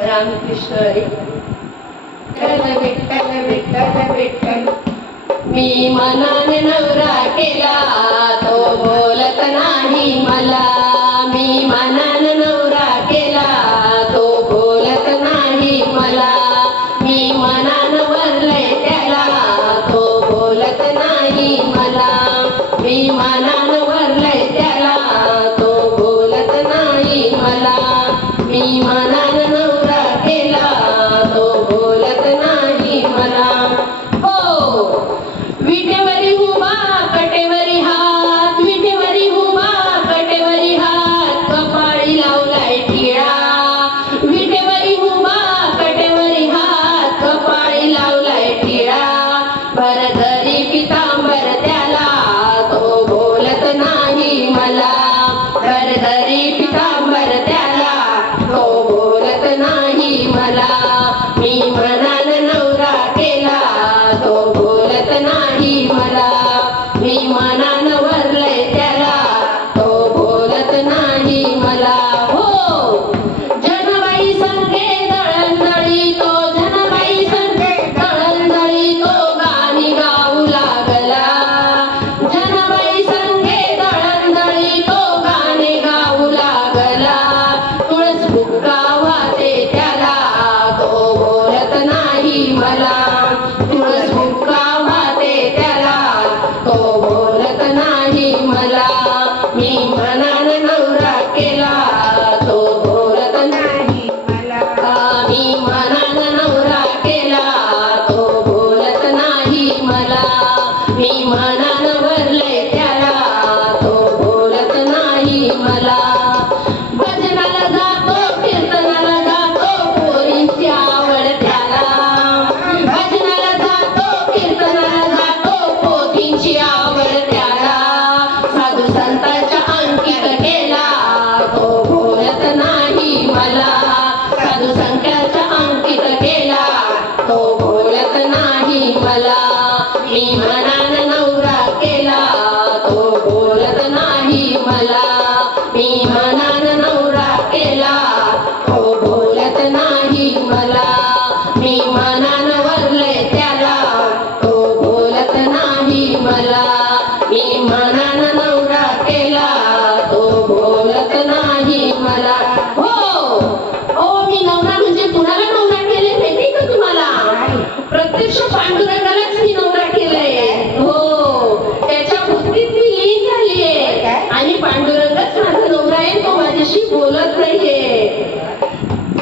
रामकृष्ण हरी. विठ्ठल विठ्ठल विठ्ठल मी मनाने नवरा केला तो बोलत नाही मला. मी मनाने नवरा केला तो बोलत नाही मला. मी मनानं वरलय त्याला तो बोलत नाही मला. मी मनानं वरलय त्याला तो बोलत नाही मला. मी मनानं नवरा केला तो बोलत नाही मला. हो विटेवरी उभा कटेवरी हात. विटेवरी उभा कटेवरी हात. कपाळी लावलाय टिळा. विटेवरी उभा कटेवरी हात. कपाळी लावलाय टिळा. भरधरी पितांबर त्याला तो बोलत नाही मला. भरधरी पितांबर त्याला तो बोलत नाही मला. मी मनानं नवरा केला तो बोलत नाही मला. मी मनानं वरलय त्याला तो बोलत नाही मला. हो जनबाई संगे दळणदळी तो. जनबाई संगे दळणदळी तो. गाणी गाऊ लागला. जनबाई संगे दळणदळी तो. गाणे गाऊ लागला. तुळस बुक्का वाहते त्याला तो बोलत नाही मला. तुळस बुक्का वाहते त्याला तो बोलत नाही मला. मी मनानं नवरा केला तो बोलत नाही मला. मी मनानं नवरा केला तो बोलत नाही मला. मी मनानं भरलय त्याला तो बोलत नाही मला. भजनाला जातो कीर्तनाला जातो पोरींची आवड त्याला. भजनाला जातो कीर्तनाला जातो पोरींची आवड त्याला. साधू संतांच्या अंकित केला तो बोलत नाही मला. साधू संतांच्या अंकित केला तो बोलत नाही मला. मी मनानं नवरा केला तो बोलत नाही मला. मी मनानं नवरा केला तो बोलत नाही मला. मी मनानं वरलय त्याला तो बोलत नाही मला. मी मनानं नवरा केला तो बोलत नाही मला. हो मी नवरा म्हणजे कुणाला नवरा केले माहिती का तुम्हाला? प्रत्यक्ष पांडुरंगालाच मी नवरा केलंय. हो त्याच्या बुद्धीत मी लीन झालीये आणि पांडुरंगच माझा नवरा आहे. तो माझ्याशी बोलत नाहीये.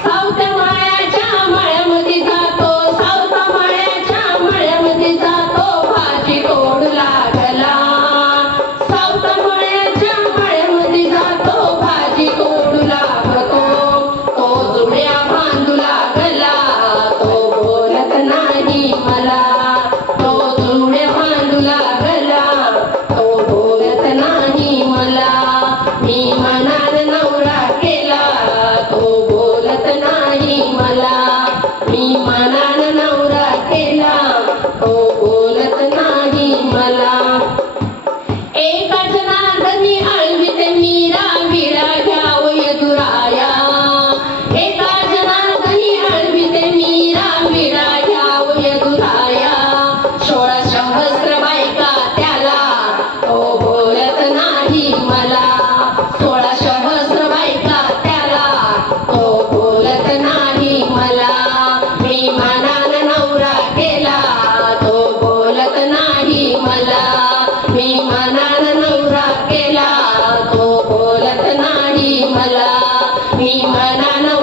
सावत्या माळ्याच्या माळ्यामध्ये जातो. सावता माळ्याच्या माळ्यामध्ये जातो. भाजी तोडू लागला. सावता माळ्याच्या माळ्यामध्ये जातो. भाजी तोडू लागतो. तो जुड्या बांधू लागला तो बोलत नाही मला. तो जुड्या बांधू लागला तो बोलत नाही मला. मी मनानं नवरा केला तो बोलत नाही मला. मी मनानं नवरा केला तो बोलत नाही मला. एका जनार्दनी आळविते मीरा. विडा घ्याव यदुराया. एका जनार्दनी आळविते मीरा. विडा घ्याव यदुराया. 16 सहस्र बायका त्याला तो बोलत नाही मला. 16 सहस्र बायका त्याला तो बोलत नाही मला. मी मनानं नवरा केला तो बोलत नाही मला. मी मनानं नवरा केला तो बोलत नाही मला. मी मनानं